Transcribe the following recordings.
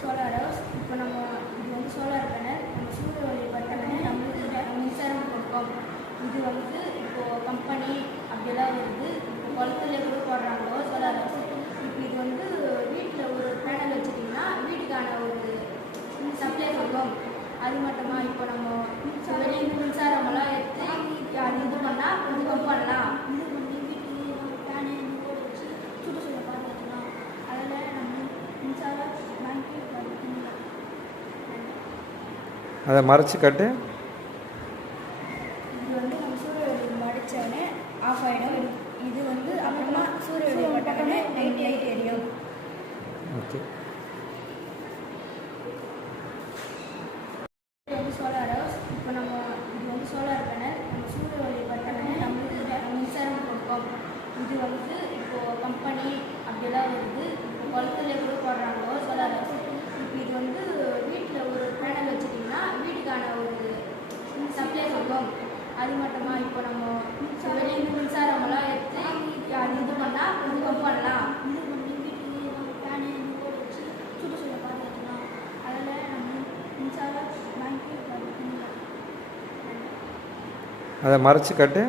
Solar house. இப்போ இது வந்து சோலார் பேனல். நம்ம சூரிய ஒளி பட்டோடனே நம்மளுக்கு மின்சாரம் கொடுக்கும். இது வந்து இப்போது கம்பெனி அப்படியெல்லாம் வருது. இப்போ குளத்துலேயே கூட போடுறாங்களோ சோலார் ஹவுஸ். இப்போ இது வந்து வீட்டில் ஒரு பேனல் வச்சுட்டிங்கன்னா வீட்டுக்கான ஒரு சப்ளை கொடுக்கும். அது மட்டுமா இப்போ நம்ம வெளியே மின்சாரமெல்லாம் எடுத்து அது இது பண்ணால் கொஞ்சம் கம்மி பண்ணலாம். இது பண்ணி வீட்டுக்கு நம்ம ஃபேனு ஓட வச்சு சுற்றுச்சூழலை பாதுகாக்கலாம். அதில் நம்ம மின்சாரம் பேங்க்கு அதை மறைச்சி கட்டு. இது வந்து நம்ம சூரிய ஒளி மடித்தோடனே ஆஃப் ஆகிடும். இது வந்து அப்புறமா சூரிய ஒளி பட்டோடனே லைட் எரியும். ஓகே. இது வந்து சோலார் ஹவுஸ். இப்போ இது வந்து சோலார் பேனல். நம்ம சூரிய ஒளி பட்டோடனே நம்மளுக்கு மின்சாரம் கொடுக்கும். இது வந்து இப்போது கம்பெனி அப்படியெல்லாம் வருது. இப்போ குளத்துலேயே கூட போடுறாங்களோ சோலார் ஹவுஸ். இப்போ இது வந்து வீட்டில் ஒரு பேனல் வச்சுட்டிங்கன்னா வீட்டுக்கான ஒரு சப்ளை கொடுக்கும். அது மட்டுமா இப்போ நம்ம வெளியே மின்சாரமெல்லாம் எடுத்து அது இது பண்ணால் கொஞ்சம் கம்மி பண்ணலாம். இது பண்ணி வீட்டுக்கு நம்ம ஃபேனு ஓட வச்சு சுற்றுச்சூழலை பாதுகாக்கலாம். அதில் நம்ம மின்சாரம் பேங்க்கு அதை மறைச்சி கட்டு.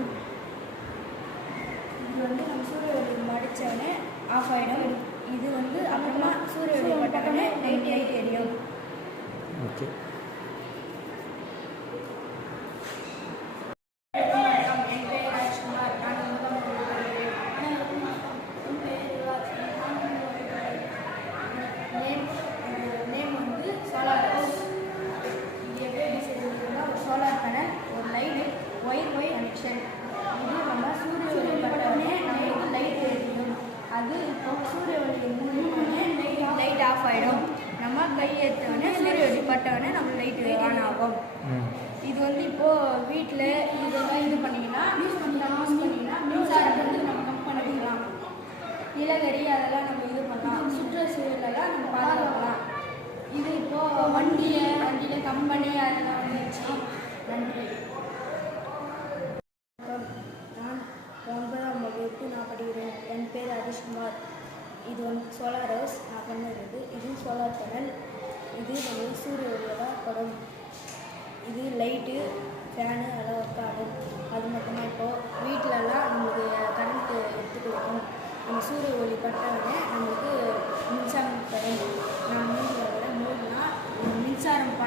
இது வந்து நம்ம சூரிய ஒளி மடித்தோடனே ஆஃப் ஆகிடும். இது வந்து அப்புறமா சூரிய ஒளி பட்டோடனே லைட் எரியும். ஓகே. என் பேர் ராஜ்குமார். நான் நேம் வந்து சோலார் ஹவுஸ். இது எப்படி டிசைன் பண்ணியிருந்தா ஒரு சோலார் பேனல், ஒரு லைட், ஒயர் கனெக்ஷன். இது நம்ம சூரிய ஒளி பட்டோடனே நம்மளுக்கு லைட் எரியும். அது இப்போ சூரிய ஒளி மூலியமானே லைட் ஆஃப் ஆகிடும். நம்ம கை ஏற்றோடனே சூரிய ஒளி பட்டோடனே நம்ம லைட்டு ஆன் ஆகும். இது வந்து இப்போது வீட்டில் இதெல்லாம் இது பண்ணிங்கன்னா யூஸ் பண்ணிங்கன்னா மின்சாரம் வந்து நம்ம கம்மி பண்ணிக்கலாம். நிலக்கரி அதெல்லாம் நம்ம இது பண்ணலாம். சுற்றுச்சூழலெல்லாம் நம்ம பாதுகாக்கலாம். இது இப்போது வண்டியில் கம்பெனி அதெல்லாம் வந்துச்சு. நன்றி. நான் 9ஆம் வகுப்பு நான் படிக்கிறேன். என் பேர் ஹரிஷ்குமார். இது வந்து சோலார் ஹவுஸ். நான் பண்ணுறது இது சோலார் பேனல். இது நம்ம சூரிய ஒளியில் படும். இது லைட்டு, ஃபேனு அதெல்லாம் ஒர்க் ஆகும். அது மட்டுமா இப்போது வீட்டிலலாம் நம்மளுக்கு கரண்ட்டு எடுத்து கொடுக்கும். நம்ம சூரிய ஒளி பட்டோடனே நம்மளுக்கு மின்சாரம் தரும். நான் மூணுனா மின்சாரம்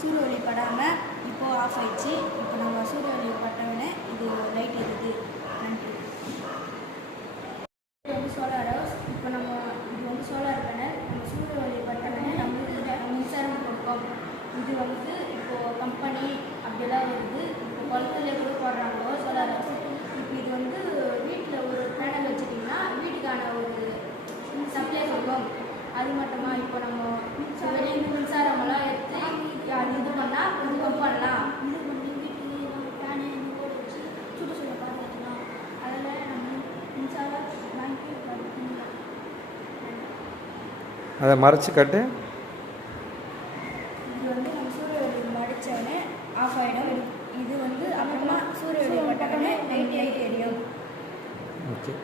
சூரிய ஒளி படாமல் இப்போது ஆஃப் ஆயிடுச்சு. இப்போ நம்ம சூரிய ஒளி பட்டோடனே இது லைட் எரியுது. நன்றி. இது வந்து சோலார் ஹவுஸ். இப்போ இது வந்து சோலார் பேனல். நம்ம சூரிய ஒளி பட்டோடனே நம்மளுக்கு மின்சாரம் கொடுக்கும். இது வந்து இப்போது கம்பெனி அப்படியெல்லாம் வருது. இப்போ குளத்துலேயே கூட போடுறாங்களோ சோலார் ஹவுஸ். இப்போ இது வந்து வீட்டில் ஒரு பேனல் வச்சுட்டிங்கன்னா வீட்டுக்கான ஒரு சப்ளை கொடுக்கும். அது மட்டுமா இப்போ நம்ம வெளியே மின்சாரமெல்லாம் எடுத்து அது இது பண்ணால் கொஞ்சம் கம்மி பண்ணலாம். இது பண்ணி வீட்டுக்கு நம்ம ஃபேனு ஓட வச்சு சுற்றுச்சூழலை பாதுகாக்கலாம். அதில் நம்ம மின்சாரம் பேங்க்கு அதை மறைச்சி கட்டு. இது வந்து நம்ம சூரிய ஒளி மடித்தோடனே ஆஃப் ஆகிடும். இது வந்து அப்புறமா சூரிய ஒளி பட்டோடனே லைட் எரியும். ஓகே.